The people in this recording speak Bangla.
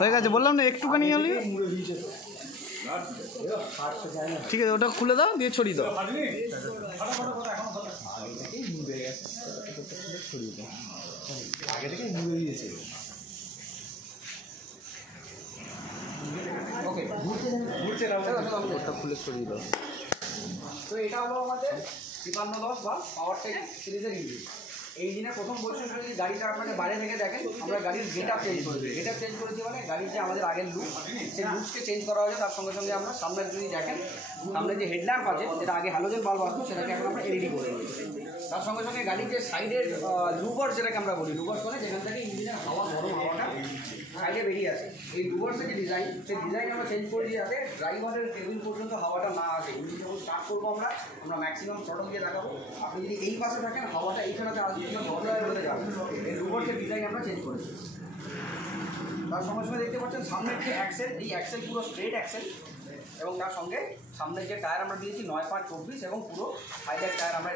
হয়ে গেছে বললাম না একটুখানি হলে ঠিক আছে, ওটা খুলে দাও দিয়ে ছড়িয়ে দাও। আগে থেকে মুড়ে দিয়েছে। ওকে, ঘুরছে না, ওটা খুলে ছড়িয়ে দাও। তো এটা হলো আমাদের 5310 বা পাওয়ার টেক সিরিজের ইঞ্জিন। এই ইঞ্জিনের প্রথম বৈশিষ্ট্য যদি গাড়িটা আপনাদের বাইরে থেকে দেখেন, আমরা গাড়ির গেট আপ চেঞ্জ করেছি। গেট আপ চেঞ্জ করেছি মানে গাড়ির যে আমাদের আগের লুক, সেই লুকসকে চেঞ্জ করা হয়েছে। তার সঙ্গে সঙ্গে আমরা সামনে যদি দেখেন, সামনে যে হেডল্যাম্প আছে, যেটা আগে হ্যালোজেন বাল্ব আসতো, সেটাকে এখন আমরা এলইডি করে দিয়েছি। তার সঙ্গে সঙ্গে গাড়ির যে সাইডের লুভার, যেটাকে আমরা বলি লুভার্স, মানে যেখান থেকে ইঞ্জিনের হাওয়া, গরম হাওয়াটা সাইডে বেরিয়ে আসে, এই লুভার্সের যে ডিজাইন, সেই ডিজাইন আমরা চেঞ্জ করে দিয়ে যাতে ড্রাইভারের টেবিল পর্যন্ত হাওয়াটা না আসে। ইঞ্জিন যখন স্টার্ট করবো আমরা ম্যাক্সিমাম শর্ট দিয়ে দেখাবো। আপনি যদি এই পাশে থাকেন, হাওয়াটা এইখানেতে আসবে, দরজায় বেরোতে যাবে। এই লুভার্সের ডিজাইন আমরা চেঞ্জ করেছি। তার সঙ্গে সঙ্গে দেখতে পাচ্ছেন সামনের যে অ্যাক্সেল, এই অ্যাক্সেল পুরো স্ট্রেট অ্যাক্সেল, এবং তার সঙ্গে সামনের যে টায়ার আমরা দিয়েছি 9.24 এবং পুরো সাইডের টায়ার আমরা